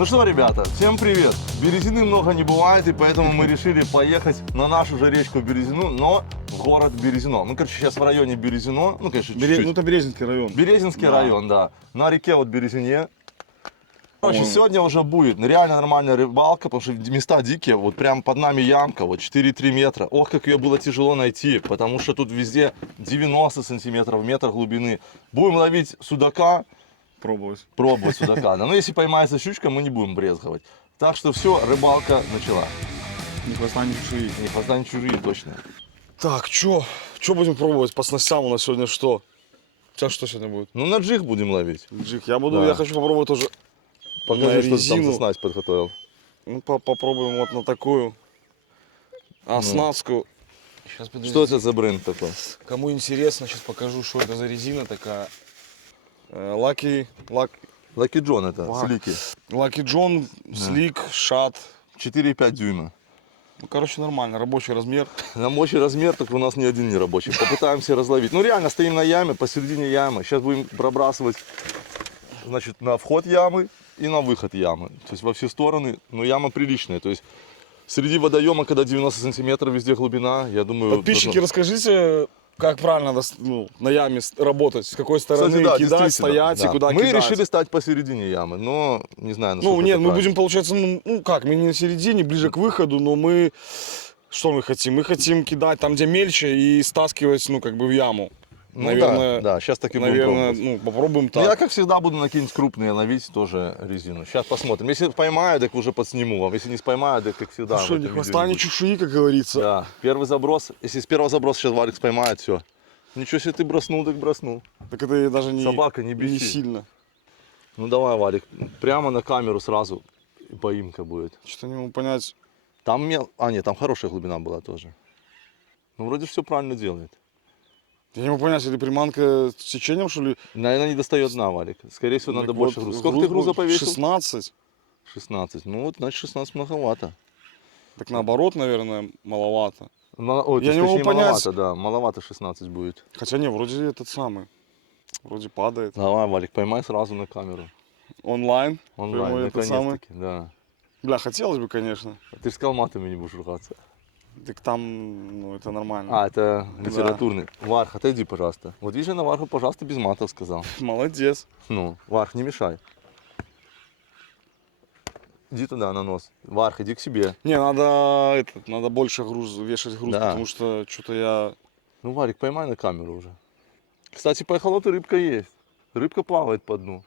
Ну что, ребята, всем привет! Березины много не бывает, и поэтому мы решили поехать на нашу же речку Березину, но в город Березино. Мы, короче, сейчас в районе Березино, ну, конечно, чуть-чуть. Ну, это Березинский район. Березинский район, да. На реке вот Березине. Короче, сегодня уже будет реально нормальная рыбалка, потому что места дикие, вот прям под нами ямка, вот 4-3 метра. Ох, как ее было тяжело найти, потому что тут везде 90 сантиметров, метр глубины. Будем ловить судака. Пробовать судака. Но если поймается щучка, мы не будем брезговать. Так что все, рыбалка начала. Ни хвоста, ни чужие. Не хвоста, ни чужие, точно. Так, что будем пробовать по снастям у нас сегодня что? Сейчас что сегодня будет? Ну, на джиг будем ловить. Джиг. Да. Я хочу попробовать тоже Покажи, на что ты там резину. за снасть подготовил. Ну, попробуем вот на такую оснастку. Сейчас, Что это за бренд такой? Кому интересно, сейчас покажу, что это за резина такая. Lucky Lucky John это, Вау. слики. John, слик, шат. 4,5 дюйма. Ну, короче, нормально, рабочий размер. Рабочий размер, только у нас ни один не рабочий. Попытаемся разловить. Ну, реально, стоим на яме, посередине ямы. Сейчас будем пробрасывать, значит, на вход ямы и на выход ямы. То есть во все стороны. Но яма приличная. То есть среди водоема, когда 90 сантиметров везде глубина, я думаю... Подписчики, расскажите, как правильно на яме работать, с какой стороны Кстати, да, кидать, действительно, стоять да. и куда Мы кидать. решили стать посередине ямы, но не знаю, насколько Ну нет, это мы правильно. будем, получается, мы не на середине, ближе к выходу, но что мы хотим? Мы хотим кидать там, где мельче, и стаскивать, в яму. Ну, наверное, да, сейчас так и будем пробовать. Попробуем Ну, так. я, как всегда, буду накинуть крупные ловить тоже резину. Сейчас посмотрим. Если поймаю, так уже подсниму. А если не поймаю, так как всегда. Что, в ни этом хвоста, видео не ни будет. чешуи, как говорится. Да, первый заброс. Если с первого заброса сейчас Валик поймает, все. Ничего себе, ты броснул, так броснул. Так это даже не, Собака, не не беси. сильно. Ну давай, Валик, прямо на камеру сразу поимка будет. Что-то не могу понять. Там нет, там хорошая глубина была тоже. Ну вроде все правильно делает. Я не могу понять, это приманка с течением, что ли? Наверное, не достает дна, Валик. Скорее всего, надо Так больше вот, груза. Сколько ты груза повесил? 16. 16. Ну вот, значит, 16 многовато. Так наоборот, наверное, маловато. Ой, Я не могу точнее, понять. маловато, да. Маловато 16 будет. Хотя не, вроде этот самый. Вроде падает. Давай, Валик, поймай сразу на камеру. Онлайн. Онлайн, Прямой этот самый. наконец-таки, да. Бля, хотелось бы, конечно. Ты же сказал, матами не будешь ругаться. Так там, это нормально. А, это литературный. Варх, отойди, пожалуйста. Вот видишь, я на Варху, пожалуйста, без матов сказал. Молодец. Ну, Варх, не мешай. Иди туда, на нос. Варх, иди к себе. Не, надо больше вешать груз, Да. потому что что-то я... Ну, Варик, поймай на камеру уже. Кстати, по эхолоту рыбка есть. Рыбка плавает по дну.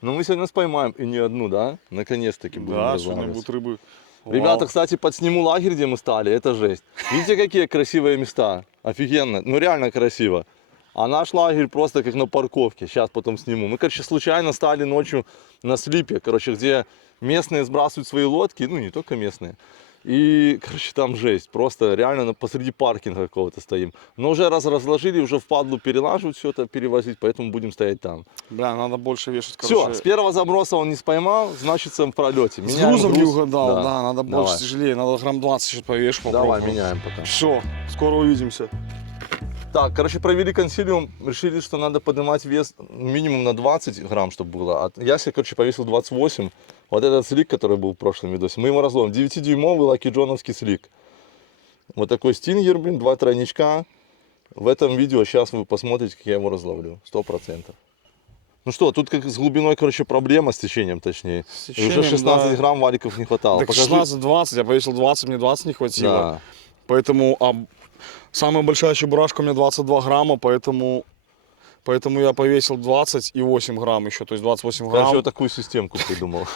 Но мы сегодня поймаем и не одну, да? Наконец-таки будем Да, разлавливать. что-нибудь рыбы. Ребята, Вау. кстати, подсниму лагерь, где мы стали, это жесть. Видите, какие красивые места? Офигенно, ну реально красиво. А наш лагерь просто как на парковке, сейчас потом сниму. Мы, короче, случайно стали ночью на слипе, короче, где местные сбрасывают свои лодки, ну не только местные. И, короче, там жесть, просто реально посреди паркинга какого-то стоим. Но уже раз разложили, уже впадлу перелаживать все это, перевозить, поэтому будем стоять там. Бля, надо больше вешать, Все, с первого заброса он не споймал, значит, в пролете. С Меняем грузом не груз. угадал, да, надо Давай. больше тяжелее, надо грамм 20 сейчас повешу, попробую. Давай, меняем пока. Все, скоро увидимся. Так, короче, провели консилиум, решили, что надо поднимать вес минимум на 20 грамм, чтобы было. А я себе, короче, повесил 28. Вот этот слик, который был в прошлом видосе, мы его разловим. 9-дюймовый лаки-джоновский слик. Вот такой стингер, блин, 2 тройничка. В этом видео сейчас вы посмотрите, как я его разловлю. 100%. Ну что, тут как с глубиной, короче, проблема, с течением точнее. С И течением, уже 16 да. грамм валиков не хватало. Так Покажи. 16-20, я повесил 20, мне 20 не хватило. Да. Поэтому самая большая чебурашка у меня 22 грамма, поэтому я повесил 28 грамм еще, то есть 28 Короче, грамм. вот такую системку придумал.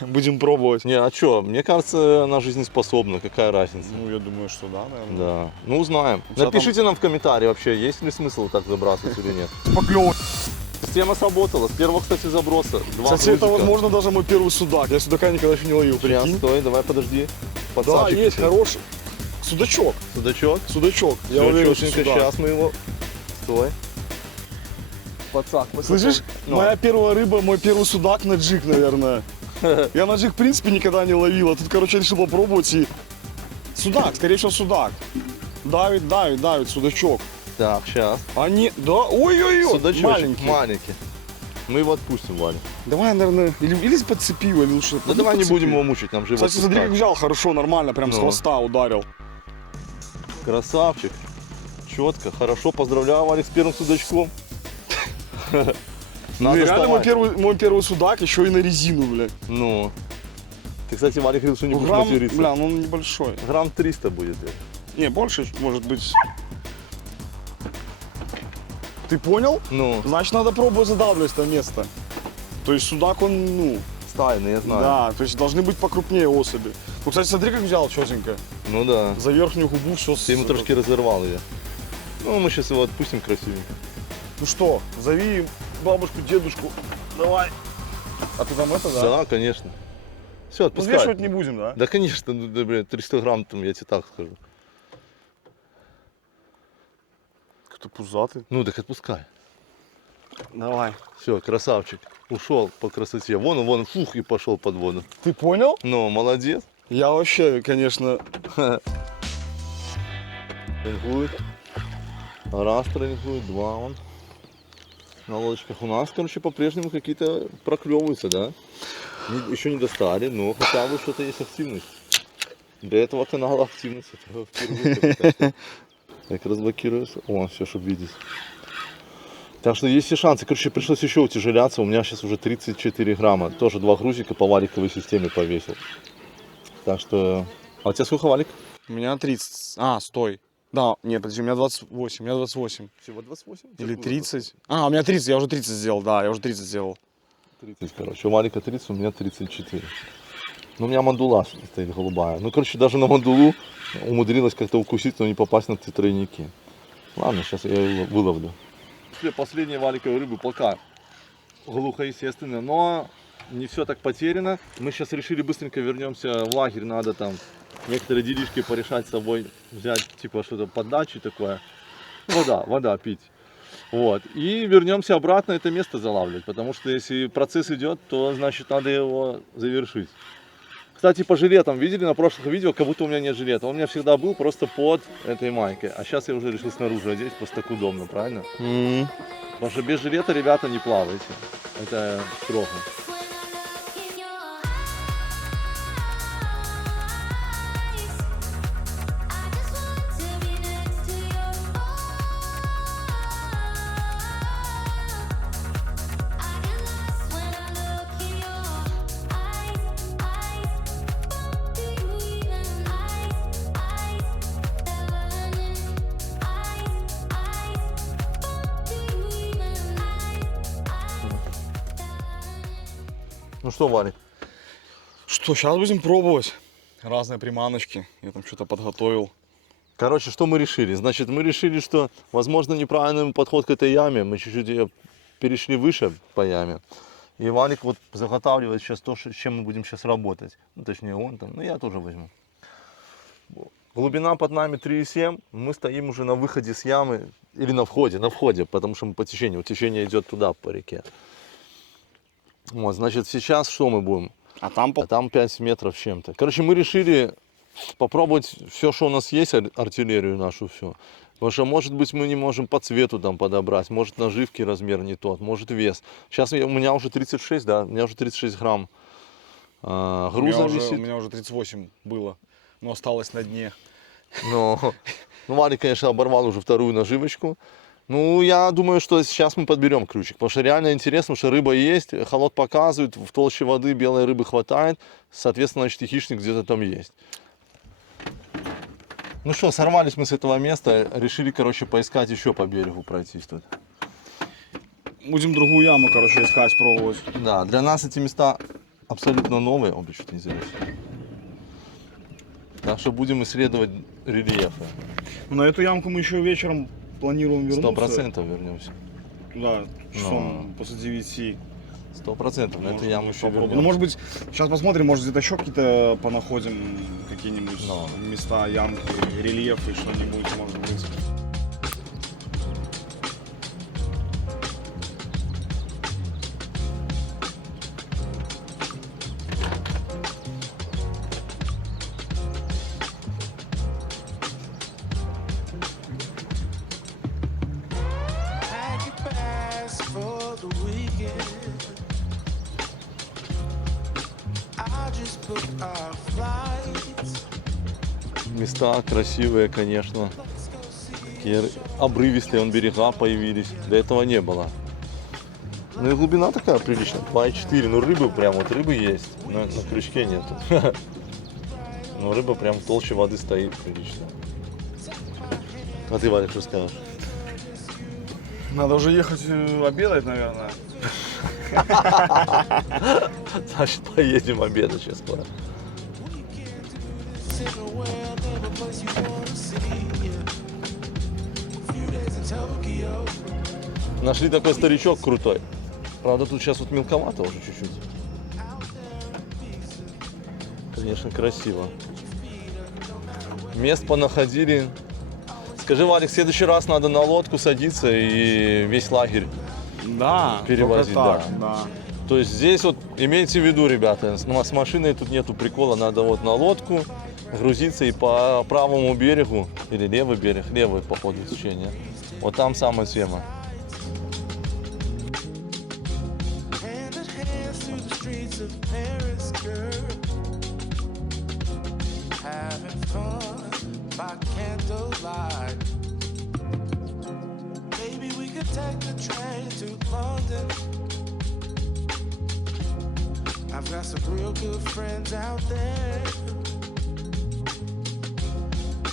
Будем пробовать. Не, а что, мне кажется, она жизнеспособна, какая разница. Ну, я думаю, что да, наверное. Да, ну узнаем. тебя Напишите нам в комментарии вообще, есть ли смысл так забрасывать или нет. Поклёв. Система сработала, с первого, кстати, заброса. Два Кстати, это, грузика. возможно, даже мой первый судак. Я судака никогда еще не ловил, Прям, прикинь. стой, давай, подожди. Да, Подсадчик есть, еще. хороший. Судачок, Судачок. судачок. Я Всё, уверен, что чётенько, судак. сейчас мы его... Стой. Подсак. Слышишь, Ну. моя первая рыба, мой первый судак на джиг, наверное. Я на джиг, в принципе, никогда не ловил. А тут, короче, решил попробовать и... Судак, скорее всего, судак. Давит, судачок. Так, сейчас. Они, да, ой-ой-ой, Судачочек маленький. маленький. Мы его отпустим, Валя. Давай, наверное, или подцепи его, или лучше... Да давай не будем его мучить, нам же его Кстати, смотри, как взял хорошо, нормально, прям с Ну. хвоста ударил. Красавчик. Четко, хорошо. Поздравляю, Валик, с первым судачком. Ну, Надо и реально вставать. мой первый судак еще и на резину, блядь. Ну. Ты, кстати, Валик говорил, что не Ну, будешь грамм, материться. бля, ну он небольшой. Грамм 300 будет. Не, больше, может быть. Ты понял? Ну, Значит, надо пробовать задавливать это место. То есть судак, он, ну, стайный, я знаю. да, то есть должны быть покрупнее особи. Ну, кстати, смотри, как взял четенько. Ну да. За верхнюю губу все. Ты ему трошки разорвал ее. Ну, мы сейчас его отпустим красивенько. Ну что, зови бабушку, дедушку. Давай. А ты там это, да? Да, конечно. Все, отпускай. Взвешивать не будем, да? Да, конечно, ну, да, блин, 300 грамм, там, я тебе так скажу. Кто пузатый. Ну, так отпускай. Давай. Все, красавчик. Ушел по красоте. Вон он, вон, фух, и пошел под воду. Ты понял? Ну, молодец. Я вообще, конечно, Тренингует. Раз тренингует, два он. На лодочках у нас, короче, по-прежнему какие-то проклевываются, да? Еще не достали, но хотя бы что-то есть активность. Для этого канала активность. Это впервые какая-то. Так, разблокируется. О, все, чтобы видеть. Так что есть все шансы. Короче, пришлось еще утяжеляться. У меня сейчас уже 34 грамма. Тоже 2 грузика по валиковой системе повесил. Так что... А у тебя сколько валик? у меня 30. А, стой. Да, нет, подожди, у меня 28. У меня 28. Всего 28? Или 30. А, у меня 30, я уже 30 сделал, да, я уже 30 сделал. 30, короче. У Валика 30, у меня 34. Ну, у меня мандула стоит голубая. Ну, короче, даже на мандулу умудрилась как-то укусить, но не попасть на эти тройники. Ладно, сейчас я ее выловлю. Последние валиковые рыбы пока глухо, естественно, но не все так потеряно. Мы сейчас решили быстренько вернемся в лагерь, надо там некоторые делишки порешать с собой, взять типа что-то поддачи такое. Вода пить. Вот. И вернемся обратно это место залавливать, потому что если процесс идет, то значит надо его завершить. Кстати, по жилетам, видели на прошлых видео, как будто у меня нет жилета. Он у меня всегда был просто под этой майкой. А сейчас я уже решил снаружи одеть, просто так удобно, правильно? Потому что без жилета, ребята, не плавайте. Это строго. Ну что, Варик? Что, сейчас будем пробовать. Разные приманочки. Я там что-то подготовил. Короче, что мы решили? Значит, мы решили, что, возможно, неправильный подход к этой яме. Мы чуть-чуть ее перешли выше по яме. И Валик вот заготавливает сейчас то, с чем мы будем сейчас работать. Ну, точнее, он там, ну я тоже возьму. Глубина под нами 3,7. Мы стоим уже на выходе с ямы. Или на входе, потому что мы по течению. Течение идет туда, по реке. Вот, значит, сейчас что мы будем? А там А там 5 метров с чем-то. Короче, мы решили попробовать все, что у нас есть, артиллерию нашу всю. Потому что, может быть, мы не можем по цвету там подобрать, может, наживки размер не тот, может, вес. Сейчас у меня уже 36, да, у меня уже 36 грамм груза у висит. меня уже 38 было, но осталось на дне. Ну, Валик, конечно, оборвал уже вторую наживочку. Ну, я думаю, что сейчас мы подберем ключик, потому что реально интересно, что рыба есть, холод показывает, в толще воды белой рыбы хватает, соответственно, значит, и хищник где-то там есть. Ну что, сорвались мы с этого места, решили, короче, поискать еще по берегу пройтись тут. Будем другую яму, короче, искать, пробовать. Да, для нас эти места абсолютно новые, обе чуть не взялись. Так что будем исследовать рельефы. На эту ямку мы еще вечером планируем вернуться. 100% вернемся. Да, часом после 9. 100% на эту яму еще попробуем. вернемся. Ну, может быть, сейчас посмотрим, может где-то еще какие-то понаходим, какие-нибудь места, ямки, рельефы, что-нибудь, может быть. I could pass for the weekend. Места красивые, конечно. Такие обрывистые вон берега появились. До этого не было. Ну и глубина такая приличная. 2,4. Ну рыбы прям, вот рыбы есть. На крючке нету. Но рыба прям в толще воды стоит прилично. А ты, Валик, что скажешь? Надо уже ехать обедать, наверное. Значит, поедем обедать сейчас скоро. Нашли такой старичок крутой. Правда, тут сейчас вот мелковато уже чуть-чуть. Конечно, красиво. Мест понаходили. Скажи, Валик, в следующий раз надо на лодку садиться и весь лагерь. Да, Перевозить, только так, да. То есть здесь вот имейте в виду, ребята, с машиной тут нету прикола, надо вот на лодку грузиться и по правому берегу, или левый берег, левый по ходу течения. Вот там самая тема. I've got some real good friends out there.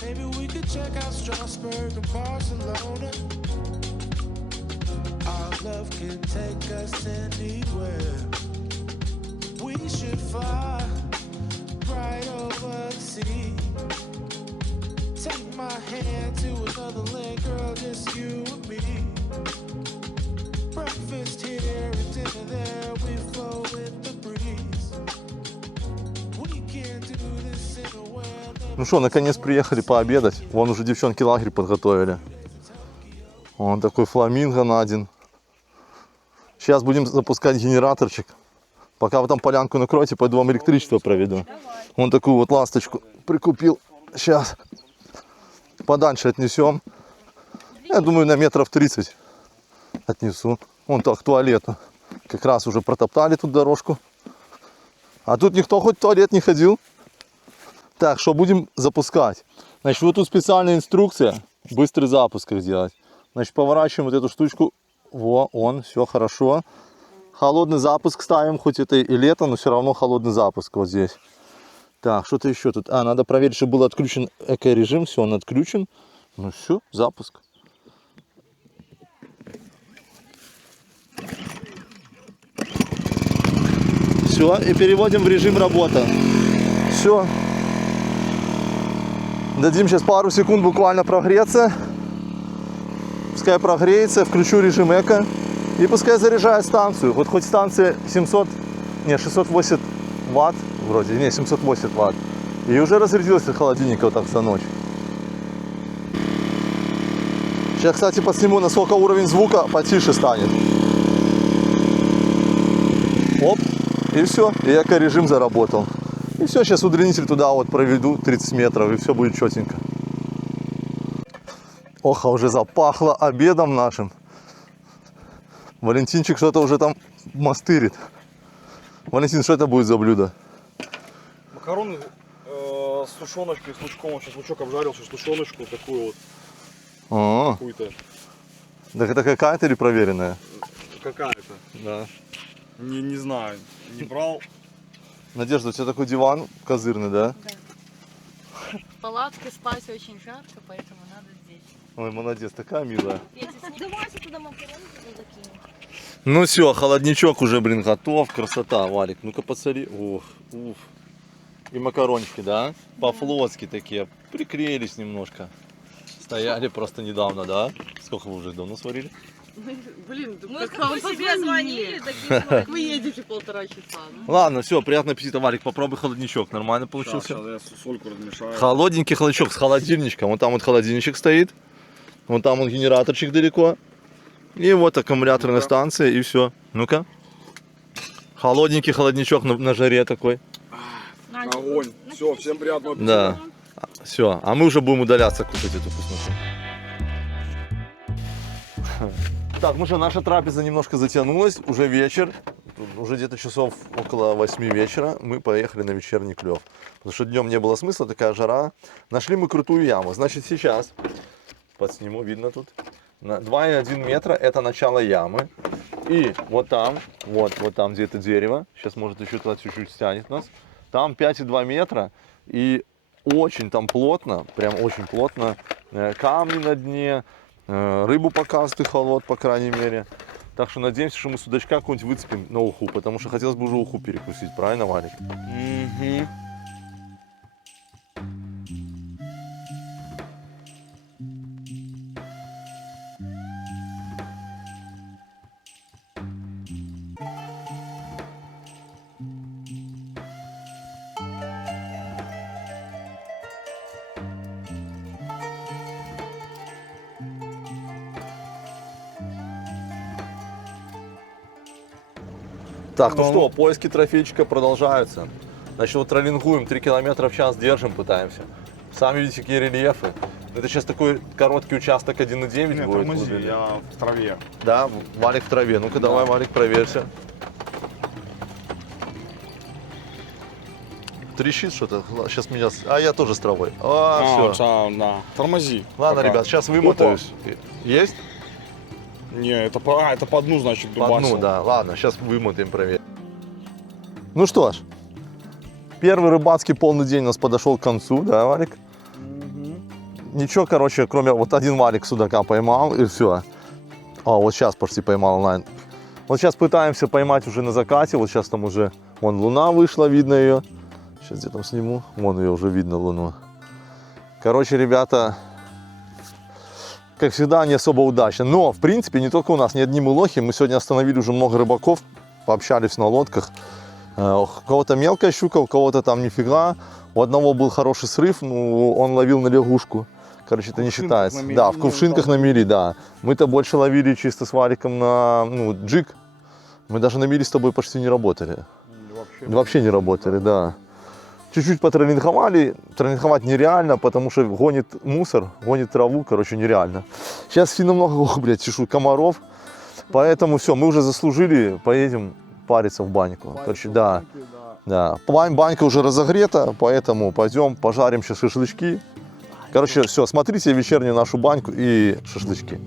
Maybe we could check out Strasbourg and Barcelona. Our love can take us anywhere. We should fly right over the sea. Take my hand to another land, girl, just you and me. Breakfast here and dinner there, we flow with the breeze. We can't do this in a world that... Ну что, наконец приехали пообедать. Вон уже девчонки лагерь подготовили. Вон такой фламинго на один. Сейчас будем запускать генераторчик. Пока вы там полянку накроете, пойду вам электричество проведу. Вон такую вот ласточку прикупил. Сейчас подальше отнесем. Я думаю, на метров 30 отнесу. Вон так, к туалету. Как раз уже протоптали тут дорожку. А тут никто хоть в туалет не ходил. Так, что будем запускать? Значит, вот тут специальная инструкция. Быстрый запуск как делать. Значит, поворачиваем вот эту штучку. Во, он, все хорошо. Холодный запуск ставим, хоть это и лето, но все равно холодный запуск вот здесь. Так, что-то еще тут. А, надо проверить, чтобы был отключен эко-режим. Все, он отключен. Ну все, запуск. Все, и переводим в режим работы. Все. Дадим сейчас пару секунд буквально прогреться. Пускай прогреется, включу режим эко. И пускай заряжает станцию. Вот хоть станция 680 ватт, вроде, не, 780 ватт. И уже разрядилась от холодильника вот так за ночь. Сейчас, кстати, посниму, насколько уровень звука потише станет. Оп, и все, и эко-режим заработал. И все, сейчас удлинитель туда вот проведу 30 метров, и все будет четенько. Ох, а уже запахло обедом нашим. Валентинчик что-то уже там мастырит. Валентин, что это будет за блюдо? Макароны с тушеночкой, с лучком. Сейчас лучок обжарил, сейчас тушеночку такую вот. А, Какую-то. так это какая-то или проверенная? Какая-то. Да. Не знаю, не брал. Надежда, у тебя такой диван козырный, да? Да. В палатке спать очень жарко, поэтому надо здесь. Ой, молодец, такая милая. Давайте туда макароны закинем. Ну все, холодничок уже, блин, готов. Красота, Валик. Ну-ка посмотри. Ух, уф. И макарончики, да? По-флотски такие. Приклеились немножко. Стояли просто недавно, да? Сколько вы уже давно сварили? Блин, Мы как вам себе звонили, Как вы едете 1,5 часа? Ну? Ладно, все, приятного аппетита, Валик. Попробуй холодничок. Нормально получился? Сейчас я сольку размешаю. Холодненький холодничок с холодильничком. Вот там вот холодильничек стоит. Вон там он генераторчик далеко. И вот аккумуляторная станция, и все. Ну-ка. Холодненький холодничок на жаре такой. Огонь. Все, всем приятного аппетита. Да. Все. А мы уже будем удаляться кушать эту вкусноту. Так, ну что, наша трапеза немножко затянулась, уже вечер, уже где-то часов около 8 вечера мы поехали на вечерний клев. Потому что днем не было смысла, такая жара. Нашли мы крутую яму. Значит, сейчас, подсниму, видно тут, на 2,1 метра это начало ямы. И вот там, вот там, где это дерево, сейчас может еще туда чуть-чуть стянет нас, там 5,2 метра и очень там плотно, прям очень плотно, камни на дне, рыбу показывает холод, по крайней мере. Так что надеемся, что мы судачка какого-нибудь выцепим на уху, потому что хотелось бы уже уху перекусить, правильно, Валик? Угу. Так, ну что, поиски трофейчика продолжаются. Значит, вот троллингуем, 3 километра в час держим, пытаемся. Сами видите, какие рельефы. Это сейчас такой короткий участок 1,9 Нет, будет. тормози, глубины. я в траве. Да, Валик в траве. Ну-ка, давай, Валик, проверься. Трещит что-то. Сейчас меня... А, я тоже с травой. Все. Да. Тормози. Ладно, пока. ребят, сейчас вымотаюсь. Есть? Не, это по дну, значит, По дубасил. дну, да. Ладно, сейчас вымотаем, проверим. Ну что ж, первый рыбацкий полный день у нас подошел к концу, да, Валик? Ничего, короче, кроме вот один Валик судака поймал и все. А, вот сейчас почти поймал онлайн. Вот сейчас пытаемся поймать уже на закате. Вот сейчас там уже, вон луна вышла, видно ее. Сейчас где там сниму. Вон ее уже видно, луну. Короче, ребята, как всегда, не особо удачно. Но, в принципе, не только у нас, не одни мы лохи. Мы сегодня остановили уже много рыбаков, пообщались на лодках. У кого-то мелкая щука, у кого-то там нифига. У одного был хороший срыв, ну, он ловил на лягушку. Короче, это не считается. Да, в кувшинках на мели, да. Мы-то больше ловили чисто с Валиком на джиг. Мы даже на мели с тобой почти не работали. Вообще не работали, да. Чуть-чуть потроллинговали. Троллинговать нереально, потому что гонит мусор, гонит траву, короче, нереально. Сейчас сильно много, блядь, чешу комаров. Поэтому все, мы уже заслужили, поедем париться в баньку. Короче, да. Да. Банька уже разогрета, поэтому пойдем пожарим сейчас шашлычки. Короче, все, смотрите вечернюю нашу баньку и шашлычки.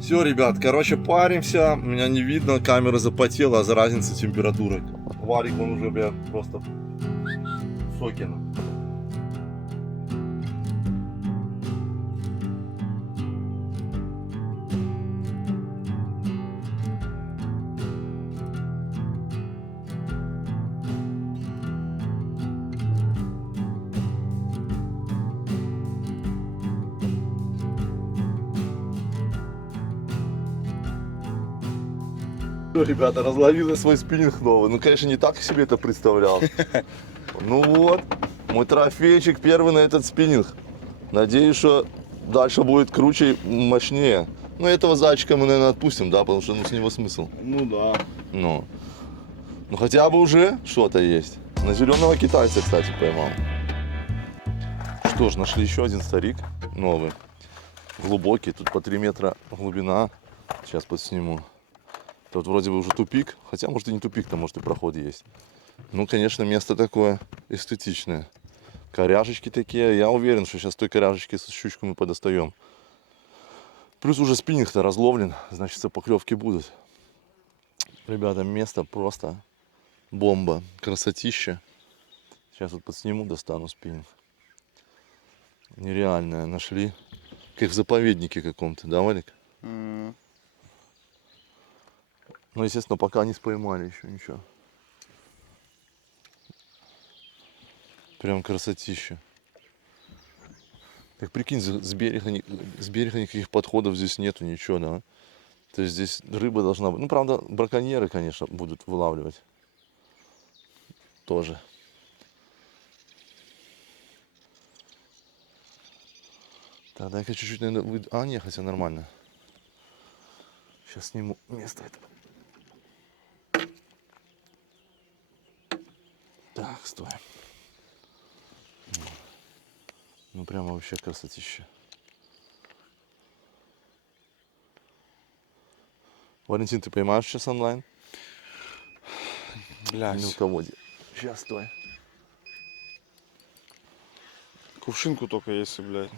Все, ребят, короче, паримся. Меня не видно, камера запотела за разницей температуры. Валик, он уже, бля, просто в соке. Ребята, разловил я свой спиннинг новый. Ну, конечно, не так себе это представлял. Ну вот, мой трофейчик первый на этот спиннинг. Надеюсь, что дальше будет круче и мощнее. Ну, этого зайчика мы, наверное, отпустим, да, потому что с него смысл. Ну да. Ну хотя бы уже что-то есть. На зеленого китайца, кстати, поймал. Что ж, нашли еще один старик новый. Глубокий, тут по 3 метра глубина. Сейчас подсниму. Тут вроде бы уже тупик, хотя может и не тупик, там может и проход есть. Ну, конечно, место такое эстетичное. Коряжечки такие, я уверен, что сейчас той коряжечки с щучку мы подостаем. Плюс уже спиннинг-то разловлен, значит, поклевки будут. Ребята, место просто бомба, красотища. Сейчас вот подсниму, достану спиннинг. Нереальное нашли, как в заповеднике каком-то, да, Валик? Ну, естественно, пока не споймали еще ничего. Прям красотища. Так прикинь, с берега никаких подходов здесь нету, ничего, да? То есть здесь рыба должна быть. Ну, правда, браконьеры, конечно, будут вылавливать. Тоже. Так, дай-ка чуть-чуть, наверное, выйду. А, не, хотя нормально. Сейчас сниму место это. Так, стой. Ну, прямо вообще красотища. Валентин, ты поймаешь сейчас онлайн? Блядь. Мелководье. Сейчас, стой. Кувшинку только если, блядь.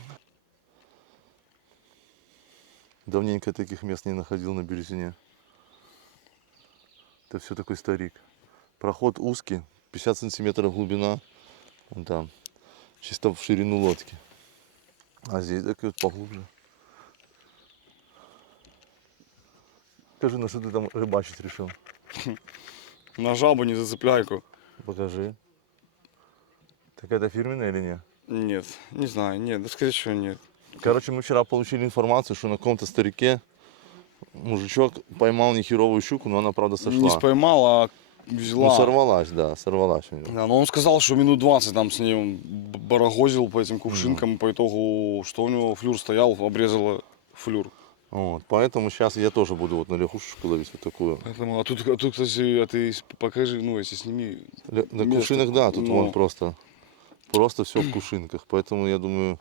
Давненько таких мест не находил на Березине. Это все такой старик. Проход узкий, 50 сантиметров глубина. Вон там. Чисто в ширину лодки. А здесь так вот поглубже. Скажи, на что ты там рыбачить решил? На жабу не зацепляйку. Покажи. Так это фирменная или нет? Нет, не знаю, нет, да сказать, что нет. Короче, мы вчера получили информацию, что на каком-то старике мужичок поймал нехеровую щуку, но она, правда, сошла. Не споймал, а взяла. Ну, сорвалась, да, сорвалась у него. Да, но он сказал, что минут 20 там с ним барагозил по этим кувшинкам, и по итогу, что у него флюр стоял, обрезала флюр. Вот, поэтому сейчас я тоже буду вот на лягушечку ловить вот такую. Поэтому, а тут, кстати, а ты покажи, ну, если сними. На место. кувшинах, да, тут Ну. вон просто все в кувшинках, поэтому я думаю,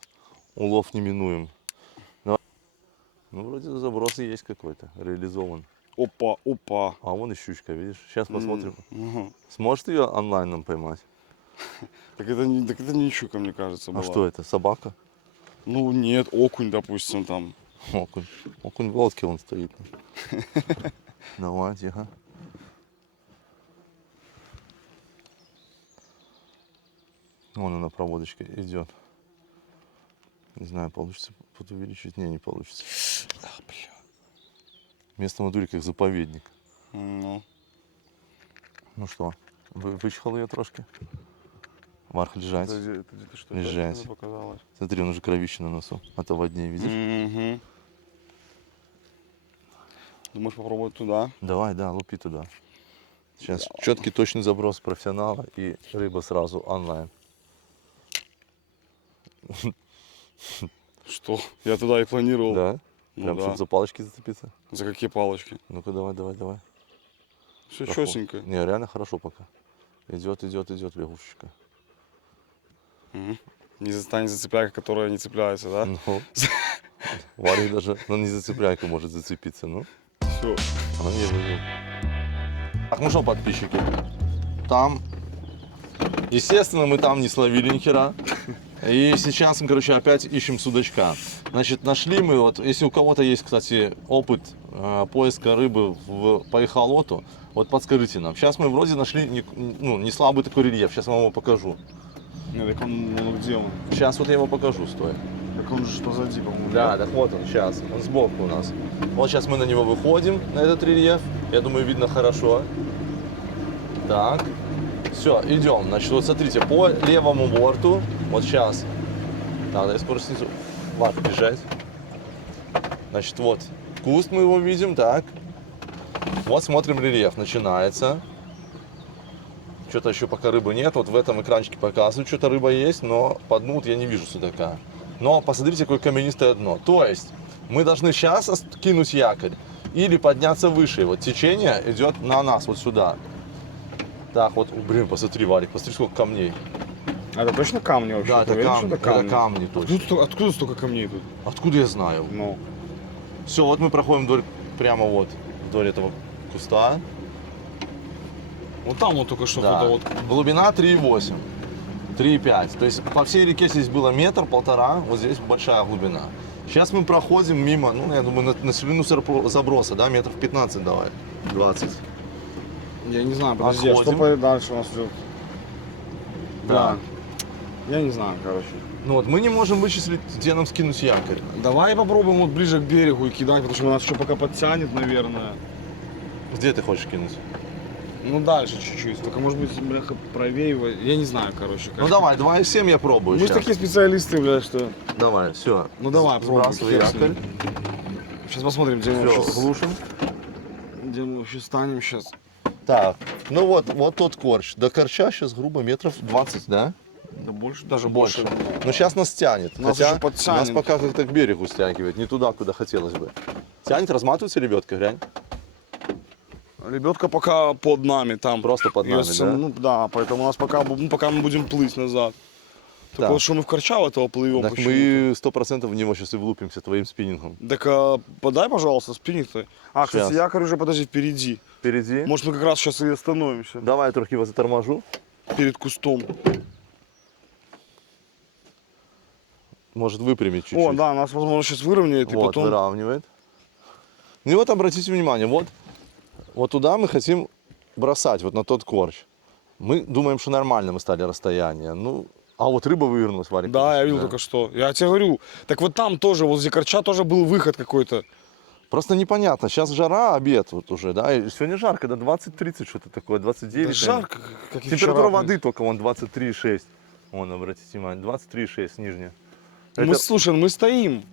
улов неминуем. Давай. Ну, вроде заброс есть какой-то, реализован. Опа, опа. А вон и щучка, видишь? Сейчас посмотрим. Мгм. Сможет ее онлайн нам поймать? Так это не щука, мне кажется, была. А что это, собака? Ну, нет, окунь, допустим, там. Окунь. Окунь в лодке он стоит. Давай, тихо. Вон она проводочка идет. Не знаю, получится увеличить? Не получится. Ах, бля. Место в натуре как заповедник. Ну. Ну что, вычхал ее трошки? Варх лежать. Это где-то что? Лежать. Это показалось. Смотри, он уже кровище на носу. А то воднее, видишь? Угу. Думаешь попробовать туда? Давай, да, лупи туда. Сейчас четкий точный заброс профессионала и рыба сразу онлайн. Что? Я туда и планировал. Да? Ну Прям да. чтобы за палочки зацепиться? За какие палочки? Ну-ка, давай. Все Проход. четенько. Не, реально хорошо пока. Идет лягушечка. Угу. Не зацепляйка, которая не цепляется, да? Ну, Варик даже не зацепляйка может зацепиться, ну. Все. Ну, не вывел. Так, ну что, подписчики, там, естественно, мы там не словили ни хера. И сейчас мы, короче, опять ищем судачка. Значит, нашли мы, вот, если у кого-то есть, кстати, опыт поиска рыбы по эхолоту, вот подскажите нам. Сейчас мы вроде нашли не слабый такой рельеф, сейчас я вам его покажу. Нет, так он, ну где он? Сейчас вот я его покажу, стой. Так он же позади, по-моему. Да, так вот он сейчас, он сбоку у нас. Вот сейчас мы на него выходим, на этот рельеф. Я думаю, видно хорошо. Так, все, идем. Значит, вот смотрите, по левому борту, вот сейчас. Так, дай скоро снизу. Ладно, бежать. Значит, вот куст мы его видим, так. Вот смотрим рельеф, начинается. Что-то еще пока рыбы нет. Вот в этом экранчике показывают, что-то рыба есть, но по дну вот я не вижу судака. Но посмотрите, какое каменистое дно. То есть мы должны сейчас кинуть якорь или подняться выше. Вот течение идет на нас, вот сюда. Так, вот, блин, посмотри, Варик, посмотри, сколько камней. А это точно камни вообще? Да, это камни, это камни точно. Откуда столько камней тут? Откуда я знаю? Ну. Все, вот мы проходим прямо вот вдоль этого куста. Вот там вот только что Да. кто-то вот. Глубина 3,8, 3,5. То есть по всей реке здесь было 1-1,5 вот здесь большая глубина. Сейчас мы проходим мимо, ну, я думаю, на ширину заброса, да, метров 15 давай, 20. Я не знаю, подожди, а Отходим. что дальше у нас идет? Да. Я не знаю, короче. Ну вот, мы не можем вычислить, где нам скинуть якорь. Давай попробуем вот ближе к берегу и кидать, потому что нас еще пока подтянет, наверное. Где ты хочешь кинуть? Ну дальше чуть-чуть. Только может быть, бляха, правее его. Я не знаю, короче. Ну давай, 2,7 я пробую Мы же щас. такие специалисты, бля, что. Давай, все. Ну давай, пробуем. Сбрасывай хер с ним. якорь. Сейчас посмотрим, где мы Все, вообще, глушим. где мы вообще станем сейчас. Так, ну вот тот корч. До корча сейчас грубо метров 20, да? Да больше, даже Больше. больше. Но сейчас нас тянет. Нас Хотя уже подтянет. нас пока как-то к берегу стягивает, не туда, куда хотелось бы. Тянет, разматывается лебедка, глянь. Лебедка пока под нами там. Просто под Её нами, сам- да? Ну да, поэтому у нас пока, пока мы будем плыть назад. Только Да. вот что мы в Корчаво этого плывем Так почему-то. мы 100% в него сейчас и влупимся твоим спиннингом. Так подай, пожалуйста, спиннинг-то. А, кстати, Щас. якорь уже, подожди, впереди. Впереди. Может, мы как раз сейчас и остановимся Давай я трохи его заторможу. перед кустом. Может выпрямить чуть-чуть. О, да, нас, возможно, сейчас выровняет, и Вот, потом... выравнивает. Ну и вот обратите внимание, вот туда мы хотим бросать, вот на тот корч. Мы думаем, что нормально мы стали расстояние. Ну, а вот рыба вывернулась, Варик. Да, я видел только что. Я тебе говорю, так вот там тоже, возле Корча тоже был выход какой-то. Просто непонятно, сейчас жара, обед вот уже, да, и сегодня жарко, да, 20-30 что-то такое, 29. Да жарко, как и Температура вчера, воды только вон 23,6. Вон, обратите внимание, 23,6 нижняя. Мы, Это- слушай, мы стоим.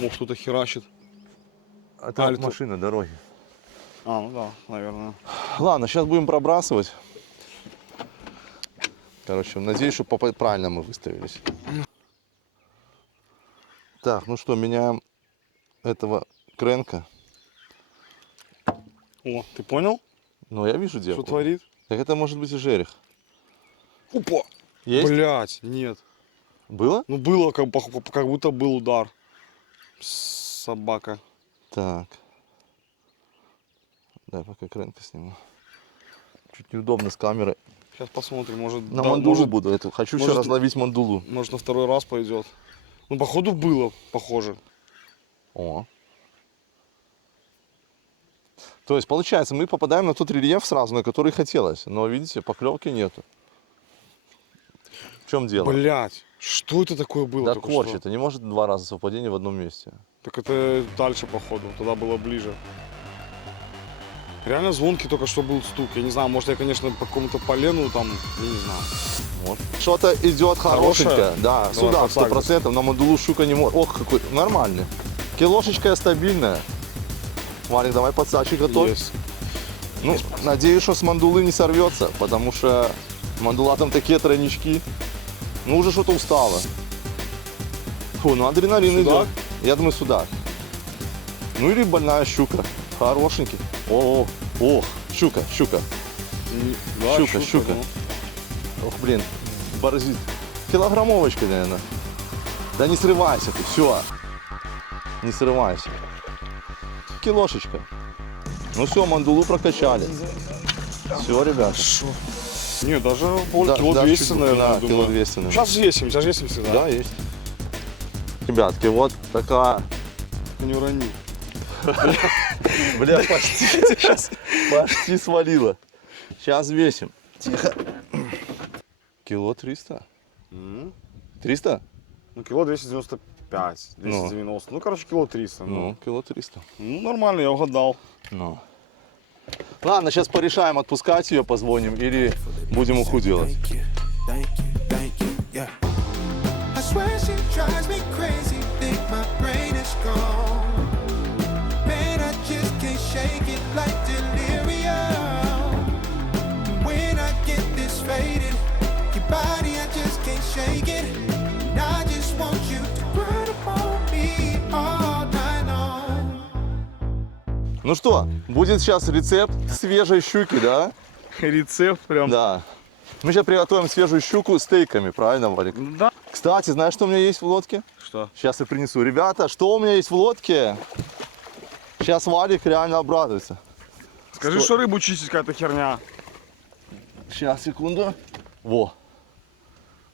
О, кто-то херачит. Это это- машина, дороги. А, ну да, наверное. Ладно, сейчас будем пробрасывать. Короче, надеюсь, что правильно мы выставились. Так, ну что, меняем этого кренка. О, ты понял, Ну, я вижу что девку. творит? Так это может быть и жерех. Опа! Есть? Блять, нет. Было? Ну было, как будто был удар. Собака. Так. Дай пока кренка сниму. Чуть неудобно с камерой. Сейчас посмотрим, может, На да, мандулу может, буду. Это. Хочу еще может- раз ловить мандулу. может на второй раз пойдет. Ну, походу было, похоже. О. То есть, получается, мы попадаем на тот рельеф сразу, на который хотелось. Но, видите, поклевки нету. В чем дело? Блять, что это такое было Да только корч, что? это не может два раза совпадение в одном месте. Так это дальше, походу, туда было ближе. Реально звонкий только что был стук. Я не знаю, может я, конечно, по какому-то полену там, я не знаю. Вот. Что-то идет хорошенькое. Хорошее? Да, Давай сюда подсагивайся. 100%, на мандулу щука не может. Ох, какой нормальный. Килошечка стабильная. Варик, давай подсачи готовь. Есть. Ну, надеюсь, что с мандулы не сорвется, потому что мандула там такие тройнички. Ну, уже что-то устало. Фу, ну адреналин Судак? идет. Я думаю, сюда. Ну или больная щука. Хорошенький. О, ох, щука. Да, Щука. ну. Ох, блин, борзит. Килограммовочка, наверное. Да не срывайся ты, все. Не срывайся. Килошечка. Ну все, мандулу прокачали. Все, ребята. Не, даже Да, кило да, 200, чуть- наверное, да, я кило думаю. 200, наверное. Сейчас весим всегда. Да, есть. Ребятки, вот такая. Не урони. Бля, почти свалила. Сейчас весим. Тихо. Кило 300. 300? Ну, кило 295, 290. Ну, короче, кило 300. Ну, кило 300. Ну, нормально, я угадал. Ну. Ладно, сейчас порешаем, отпускать ее, позвоним или будем уху делать. Thank you, yeah. I swear she drives me crazy, think my brain is gone. Man, I just can't shake it like delirium. When I get this faded, your body, I just can't shake it. And I just want you to run upon me all night long. Ну что, будет сейчас рецепт свежей щуки, да? Рецепт прям. Да. Мы сейчас приготовим свежую щуку с стейками, правильно, Валик? Да. Кстати, знаешь, что у меня есть в лодке? Что? Сейчас я принесу. Ребята, что у меня есть в лодке? Сейчас Валик реально обрадуется. Скажи, что рыбу чистить какая-то херня. Сейчас, секунду. Во.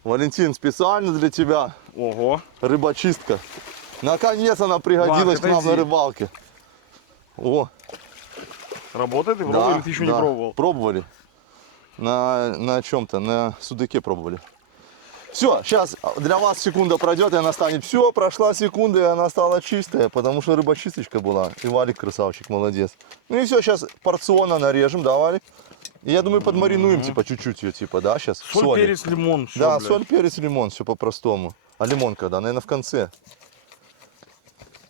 Валентин, специально для тебя Ого. рыбочистка. Наконец она пригодилась Вах, к нам на отойди. рыбалке. О, Работает? Ты пробовал или ты еще не пробовал? Пробовали. На чем-то, на судаке пробовали. Все, сейчас для вас секунда пройдет, и она станет. Все, прошла секунда, и она стала чистая, потому что рыбочисточка была. И Валик красавчик, молодец. Ну и все, сейчас порционно нарежем, да, Валик? И я думаю, подмаринуем, типа, чуть-чуть ее, типа, да, сейчас. Соль, перец, лимон. всё, Да, блядь. соль, перец, лимон, все по-простому. А лимон когда? Наверное, в конце.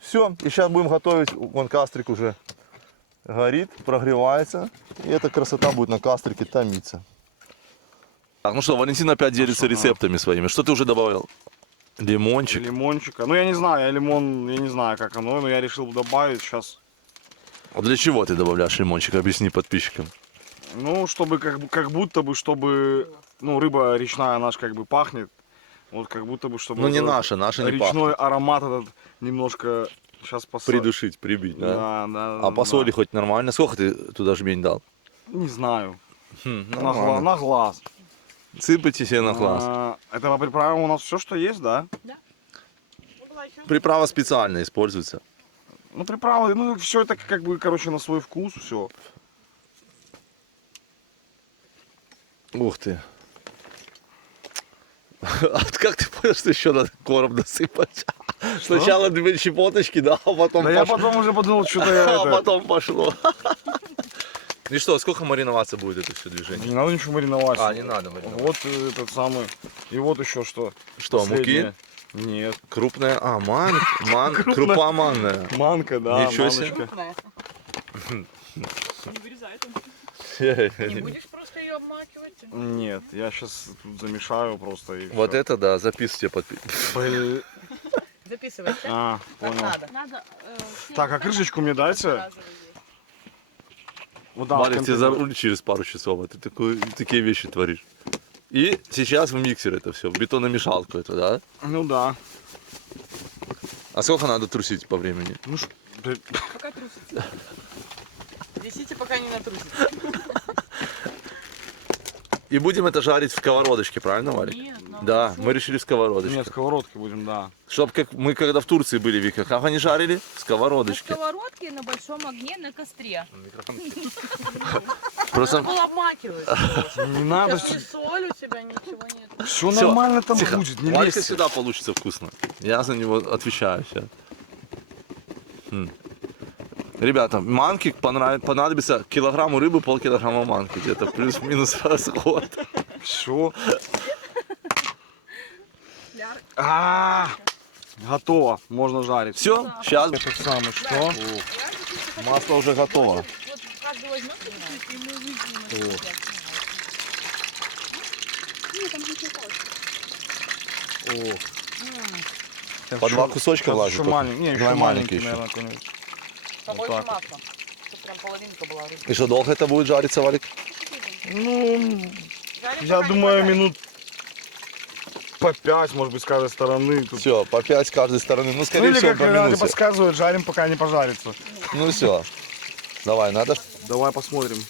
Все, и сейчас будем готовить. Вон кастрик уже горит, прогревается. И эта красота будет на кастрике томиться. Так, ну что, Валентин опять делится рецептами своими. Что ты уже добавил? Лимончик. Лимончика. Ну, я не знаю, я лимон, я не знаю, как оно, но я решил добавить сейчас. А для чего ты добавляешь лимончик? Объясни подписчикам. Ну, чтобы как будто бы, чтобы, ну, рыба речная, она ж как бы пахнет. Вот как будто бы, чтобы... Ну не этот наша не речной пахнет. аромат этот немножко сейчас Придушить, прибить, да? Да. А по соли хоть нормально? Сколько ты туда жмень дал? Не знаю. Хм, На глаз. Сыпайте себе на глаз. Это по приправам у нас все, что есть, да? Приправа специально используется. Ну, приправы, ну, все это как бы, короче, на свой вкус, все. Ух ты. А как ты понял, что еще надо корм насыпать? Сначала 2 щепоточки, да, а потом Да я пошло. потом уже подумал, что-то я А это... потом пошло. И что, сколько мариноваться будет это все движение? Не надо ничего мариновать. А, не надо мариновать. Вот этот самый. И вот еще что. Что, Последнее. муки? Нет. Крупная, крупа манная. Манка, да. Ничего себе. маночка. Крупная. Не будешь просто ее обмакивать? Нет, я сейчас тут замешаю просто и Вот всё. это да, записывайте Блин. Записывайте. А, Так понял. надо. Надо... Так, а крышечку мне дайте? Вот да, в Валя, тебе за контейнер. руль через пару часов, а ты такие вещи творишь. И сейчас в миксер это все, в бетономешалку это, да? Ну да. А сколько надо трусить по времени? Ну ш... да, Пока трусится. Висите, пока не натрусится. И будем это жарить в сковородочке, правильно, Валик? Нет, нам Да, еще- мы решили в сковородочке. Нет, сковородки будем, да. Чтоб как мы когда в Турции были, Вика, как они жарили? В На сковородочке. сковородке на большом огне на костре. Просто Надо было обмакивать. Не надо. Сейчас ни соль у тебя, ничего нет. Все Всё, нормально там тихо. будет, не Валька лезьте. всегда получится вкусно. Я за него отвечаю сейчас. Ребята, манки понадобится килограмму рыбы, полкилограмма манки. Где-то плюс-минус расход. Все. Готово, можно жарить. Все, сейчас Этот самый, что? масло уже готово. Вот каждый возьмет чуть-чуть, и мы выкинем. По 2 кусочка Сейчас влазит. еще только. маленький, не, Давай еще маленький маленький, еще. наверное, какой-нибудь. Побольше так вот. масла. Чтобы прям половинка была рыбы. И что, долго это будет жариться, Валик? Ну, Жарим, я пока не думаю, пожарим. минут по 5, может быть, с каждой стороны. Тут. Все, по 5 с каждой стороны. Ну, Ну скорее или всего, как по Надя минуте. подсказывает, жарим, пока не пожарится. Ну все. Давай, надо. Давай посмотрим.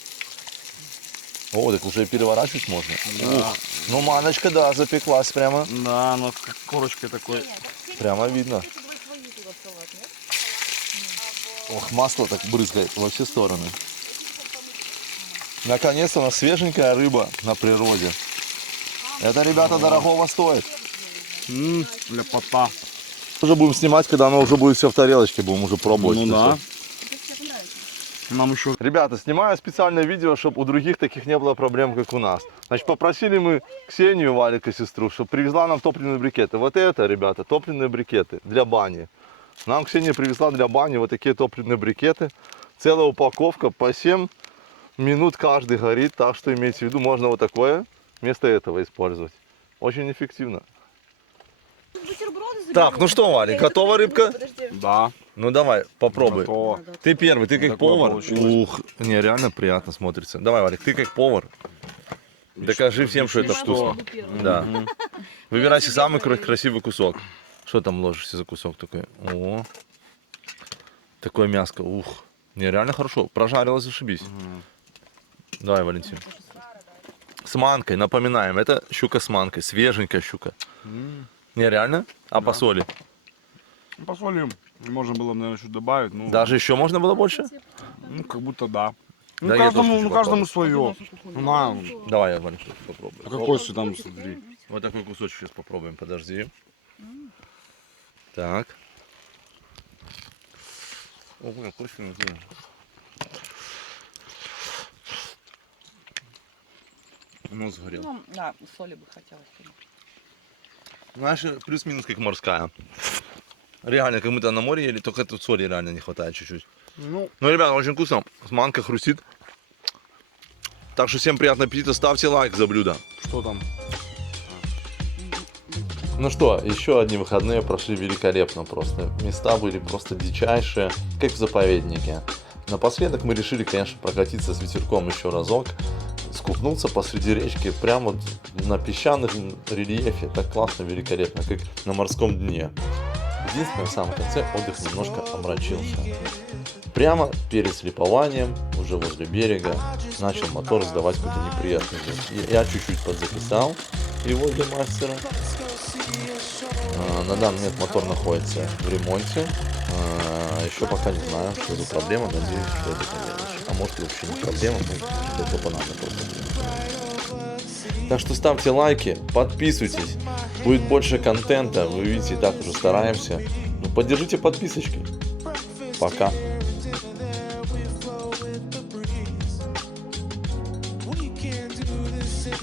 О, так уже переворачивать можно. Ух, ну маночка, да, запеклась прямо. Да, оно как корочкой такой. Прямо видно. Ох, масло так брызгает во все стороны. Наконец-то у нас свеженькая рыба на природе. Это, ребята, дорогого стоит. Ляпота. Уже будем снимать, когда оно уже будет все в тарелочке, будем уже пробовать. Ну это да. всё. Нам еще... Ребята, снимаю специальное видео, чтобы у других таких не было проблем, как у нас. Значит, попросили мы Ксению, Валика, сестру, чтобы привезла нам топливные брикеты. Вот это, ребята, топливные брикеты для бани. Нам Ксения привезла для бани вот такие топливные брикеты. Целая упаковка, по 7 минут каждый горит. Так что имейте в виду, можно вот такое вместо этого использовать. Очень эффективно. Бутерброды заберу. Так, ну что, Валик, готова рыбка? Подожди. Да, Ну давай, попробуй. готово. Ты первый, ты как Такое повар. получилось. Ух, не, реально приятно смотрится. Давай, Валик, ты как повар. Докажи всем, что это Что? вкусно. Да. Выбирайте самый красивый кусок. Что там ложишься за кусок такой? О, такое мяско. Ух, не, реально хорошо. Прожарилось, зашибись. Давай, Валентин. С манкой, напоминаем, это щука с манкой, свеженькая щука. Не, реально? А по соли? Ну, посолим. Можно было, наверное, чуть добавить. Ну, Даже еще можно было больше? ну как будто да. Ну, Да, я тоже каждому, хочу ну, каждому свое. Ну, на, Давай, я, Валентин, попробую. какой ты там, смотри. Вот такой кусочек сейчас попробуем, подожди. Так. Ого, какой вкусный. Нос сгорел. Ну, да, соли бы хотелось. конечно. Знаешь, плюс-минус как морская. Реально, как будто на море ели, только тут соли реально не хватает чуть-чуть. Ну, Ну, ребята, очень вкусно. Манка хрустит. Так что всем приятного аппетита. Ставьте лайк за блюдо. Что там? Ну что, еще одни выходные прошли великолепно просто. Места были просто дичайшие, как в заповеднике. Напоследок мы решили, конечно, прокатиться с ветерком еще разок, скупнуться посреди речки, прямо вот на песчаном рельефе. Так классно, великолепно, как на морском дне. Единственное, в самом конце отдых немножко омрачился. Прямо перед слепованием, уже возле берега, начал мотор издавать какой-то неприятный звук. Я чуть-чуть подзаписал его для мастера. На данный момент мотор находится в ремонте. Еще пока не знаю, что за проблема. Надеюсь, что это мелочь. А может и вообще не проблема, но это банально просто. Так что ставьте лайки, подписывайтесь. Будет больше контента. Вы видите, и так уже стараемся. Ну, поддержите подписочкой. Пока.